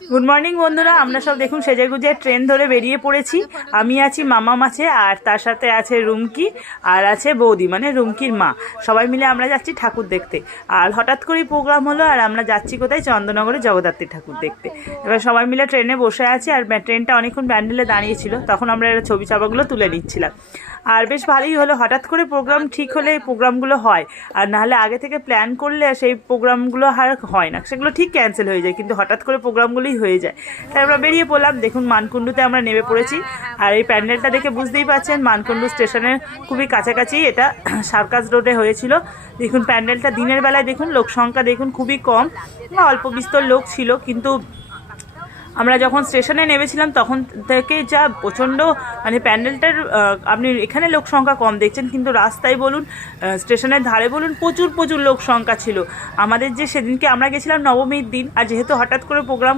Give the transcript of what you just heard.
Good morning বন্ধুরা, আমরা সব দেখুন সেজে গুজে ট্রেন ধরে বেরিয়ে পড়েছি। আমি আছি, মামাম আছে, আর তার সাথে আছে রুমকি, আর আছে বৌদি মানে রুমকির মা। সবাই মিলে আমরা যাচ্ছি ঠাকুর দেখতে। আর হঠাৎ করেই প্রোগ্রাম হলো, আর আমরা যাচ্ছি কোথায়, চন্দননগরে জগদ্ধাত্রী ঠাকুর দেখতে। এবার সবাই মিলে ট্রেনে বসে আছি, আর ট্রেনটা অনেকক্ষণ প্যান্ডেলে দাঁড়িয়েছিল, তখন আমরা ছবি চাপাগুলো তুলে নিচ্ছিলাম। আর বেশ ভালোই হলো, হঠাৎ করে প্রোগ্রাম ঠিক হলে এই প্রোগ্রামগুলো হয়, আর নাহলে আগে থেকে প্ল্যান করলে সেই প্রোগ্রামগুলো আর হয় না, সেগুলো ঠিক ক্যান্সেল হয়ে যায়, কিন্তু হঠাৎ করে প্রোগ্রামগুলোই হয়ে যায়। তাই আমরা বেরিয়ে পড়লাম। দেখুন মানকুণ্ডুতে আমরা নেমে পড়েছি, আর এই প্যান্ডেলটা দেখে বুঝতেই পারছেন মানকুণ্ডু স্টেশনের খুবই কাছাকাছি, এটা সার্কাস রোডে হয়েছিল। দেখুন প্যান্ডেলটা দিনের বেলায় দেখুন, লোক সংখ্যা দেখুন খুবই কম, অল্প বিস্তর লোক ছিল, কিন্তু আমরা যখন স্টেশনে নেমেছিলাম তখন থেকে যা প্রচণ্ড মানে প্যান্ডেলটার আপনি এখানে লোক সংখ্যা কম দেখছেন, কিন্তু রাস্তায় বলুন, স্টেশনের ধারে বলুন, প্রচুর প্রচুর লোক সংখ্যা ছিল। আমাদের যে সেদিনকে আমরা গেছিলাম নবমীর দিন, আর যেহেতু হঠাৎ করে প্রোগ্রাম